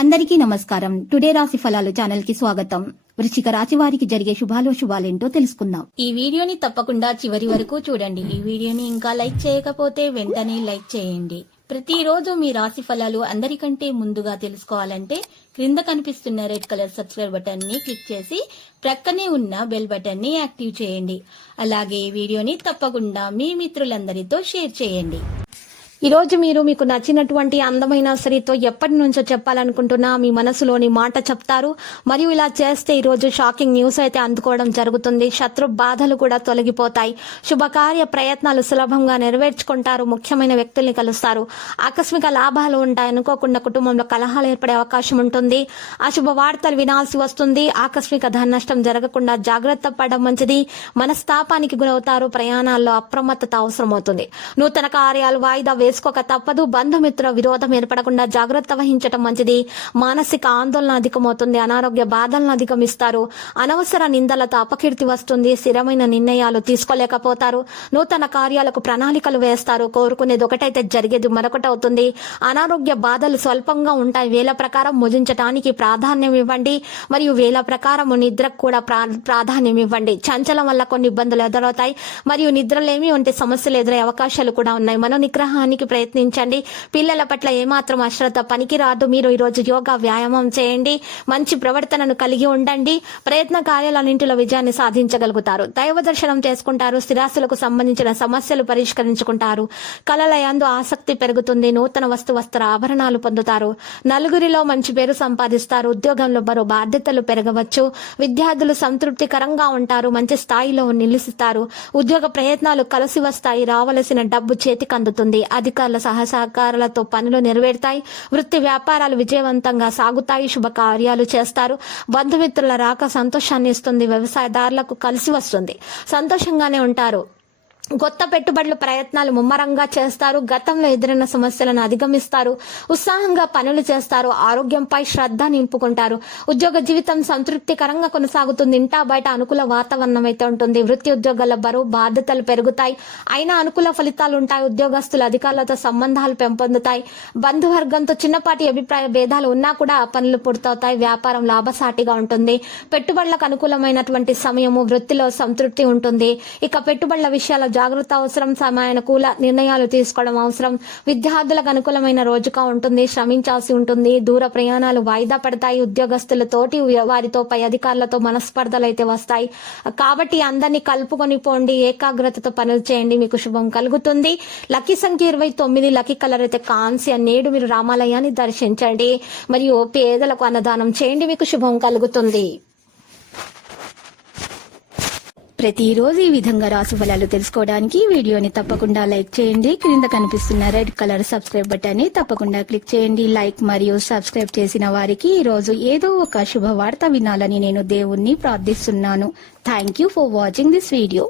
అందరికీ నమస్కారం. టుడే రాశి ఫలాలు ఛానల్ కి స్వాగతం. వృశ్చిక రాశి వారికి జరిగే శుభాలేంటో తెలుసుకుందాం. ఈ వీడియోని తప్పకుండా చివరి వరకు చూడండి. ఈ వీడియోని ఇంకా లైక్ చేయకపోతే వెంటనే లైక్ చేయండి. ప్రతిరోజు మీ రాశి ఫలాలు అందరికంటే ముందుగా తెలుసుకోవాలంటే క్రింద కనిపిస్తున్న రెడ్ కలర్ సబ్స్క్రైబ్ బటన్ ని క్లిక్ చేసి ప్రక్కనే ఉన్న బెల్ బటన్ ని యాక్టివ్ చేయండి. అలాగే ఈ వీడియోని తప్పకుండా మీ మిత్రులందరితో షేర్ చేయండి. ఈ రోజు మీరు మీకు నచ్చినటువంటి అందమైన స్త్రీతో ఎప్పటి నుంచో చెప్పాలనుకుంటున్నా మీ మనసులోని మాట చెప్తారు. మరియు ఇలా చేస్తే ఈ రోజు షాకింగ్ న్యూస్ అయితే అందుకోవడం జరుగుతుంది. శత్రు బాధలు కూడా తొలగిపోతాయి. శుభకార్య ప్రయత్నాలు సులభంగా నెరవేర్చుకుంటారు. ముఖ్యమైన వ్యక్తుల్ని కలుస్తారు. ఆకస్మిక లాభాలు ఉంటాయి. అనుకోకుండా కుటుంబంలో కలహాలు ఏర్పడే అవకాశం ఉంటుంది. అశుభ వార్తలు వినాల్సి వస్తుంది. ఆకస్మిక ధన నష్టం జరగకుండా జాగ్రత్త పడడం మంచిది. మనస్తాపానికి గురవుతారు. ప్రయాణాల్లో అప్రమత్తత అవసరమవుతుంది. నూతన కార్యాలు వాయిదా వేసుకోక తప్పదు. బంధుమిత్ర విరోధం ఏర్పడకుండా జాగ్రత్త వహించడం మంచిది. మానసిక ఆందోళన అధికమవుతుంది. అనారోగ్య బాధలను అధిగమిస్తారు. అనవసర నిందలతో అపకీర్తి వస్తుంది. స్థిరమైన నిర్ణయాలు తీసుకోలేకపోతారు. నూతన కార్యాలకు ప్రణాళికలు వేస్తారు. కోరుకునేది ఒకటైతే జరిగేది మరొకటి అవుతుంది. అనారోగ్య బాధలు స్వల్పంగా ఉంటాయి. వేళ ప్రకారం భుజించడానికి ప్రాధాన్యం ఇవ్వండి. మరియు వేళ ప్రకారం నిద్రకు కూడా ప్రాధాన్యం ఇవ్వండి. చంచలం వల్ల కొన్ని ఇబ్బందులు ఎదురవుతాయి. మరియు నిద్రలేమి వంటి సమస్యలు ఎదురయ్యే అవకాశాలు కూడా ఉన్నాయి. మన నిగ్రహానికి ప్రయత్నించండి. పిల్లల పట్ల ఏమాత్రం అశ్రద్ధ పనికిరాదు. మీరు ఈరోజు యోగా వ్యాయామం చేయండి. మంచి ప్రవర్తనను కలిగి ఉండండి. ప్రయత్న కార్యాలన్నింటిలో విజయాన్ని సాధించగలుగుతారు. దైవ దర్శనం చేసుకుంటారు. స్థిరాస్తులకు సంబంధించిన సమస్యలు పరిష్కరించుకుంటారు. కళల యందు ఆసక్తి పెరుగుతుంది. నూతన వస్త్ర ఆభరణాలు పొందుతారు. నలుగురిలో మంచి పేరు సంపాదిస్తారు. ఉద్యోగంలో మరో బాధ్యతలు పెరగవచ్చు. విద్యార్థులు సంతృప్తికరంగా ఉంటారు. మంచి స్థాయిలో నిలుస్తారు. ఉద్యోగ ప్రయత్నాలు కలిసి వస్తాయి. రావలసిన డబ్బు చేతికి అందుతుంది. అధికారుల సహకారాలతో పనులు నెరవేరుతాయి. వృత్తి వ్యాపారాలు విజయవంతంగా సాగుతాయి. శుభకార్యాలు చేస్తారు. బంధుమిత్రుల రాక సంతోషాన్ని ఇస్తుంది. వ్యవసాయదారులకు కలిసి వస్తుంది. సంతోషంగానే ఉంటారు. కొత్త పెట్టుబడులు ప్రయత్నాలు ముమ్మరంగా చేస్తారు. గతంలో ఎదురైన సమస్యలను అధిగమిస్తారు. ఉత్సాహంగా పనులు చేస్తారు. ఆరోగ్యంపై శ్రద్ధ నింపుకుంటారు. ఉద్యోగ జీవితం సంతృప్తికరంగా కొనసాగుతుంది. ఇంటా బయట అనుకూల వాతావరణం అయితే ఉంటుంది. వృత్తి ఉద్యోగాల బరువు బాధ్యతలు పెరుగుతాయి. అయినా అనుకూల ఫలితాలు ఉంటాయి. ఉద్యోగస్తులు అధికారులతో సంబంధాలు పెంపొందుతాయి. బంధువర్గంతో చిన్నపాటి అభిప్రాయ భేదాలు ఉన్నా కూడా పనులు పూర్తవుతాయి. వ్యాపారం లాభసాటిగా ఉంటుంది. పెట్టుబడులకు అనుకూలమైనటువంటి సమయము. వృత్తిలో సంతృప్తి ఉంటుంది. ఇక పెట్టుబడుల విషయాల జాగ్రత్త అవసరం. సమయానుకూల నిర్ణయాలు తీసుకోవడం అవసరం. విద్యార్థులకు అనుకూలమైన రోజుగా ఉంటుంది. శ్రమించాల్సి ఉంటుంది. దూర ప్రయాణాలు వాయిదా పడతాయి. ఉద్యోగస్తులతోటి వారితో పై అధికారులతో మనస్పర్ధలు అయితే వస్తాయి. కాబట్టి అందరినీ కలుపుకొని పోండి. ఏకాగ్రతతో పనులు చేయండి. మీకు శుభం కలుగుతుంది. లక్కీ సంఖ్య 29. లక్కీ కలర్ అయితే కాంస్య. నేడు మీరు రామాలయాన్ని దర్శించండి. మరియు పేదలకు అన్నదానం చేయండి. మీకు శుభం కలుగుతుంది. ప్రతిరోజు ఈ విధంగా రాశి ఫలాలు తెలుసుకోవడానికి వీడియోని తప్పకుండా లైక్ చేయండి. క్రింద కనిపిస్తున్న రెడ్ కలర్ సబ్స్క్రైబ్ బటన్ ని తప్పకుండా క్లిక్ చేయండి. లైక్ మరియు సబ్స్క్రైబ్ చేసిన వారికి ఈ రోజు ఏదో ఒక శుభవార్త వినాలని నేను దేవుణ్ణి ప్రార్థిస్తున్నాను. Thank you for watching this video.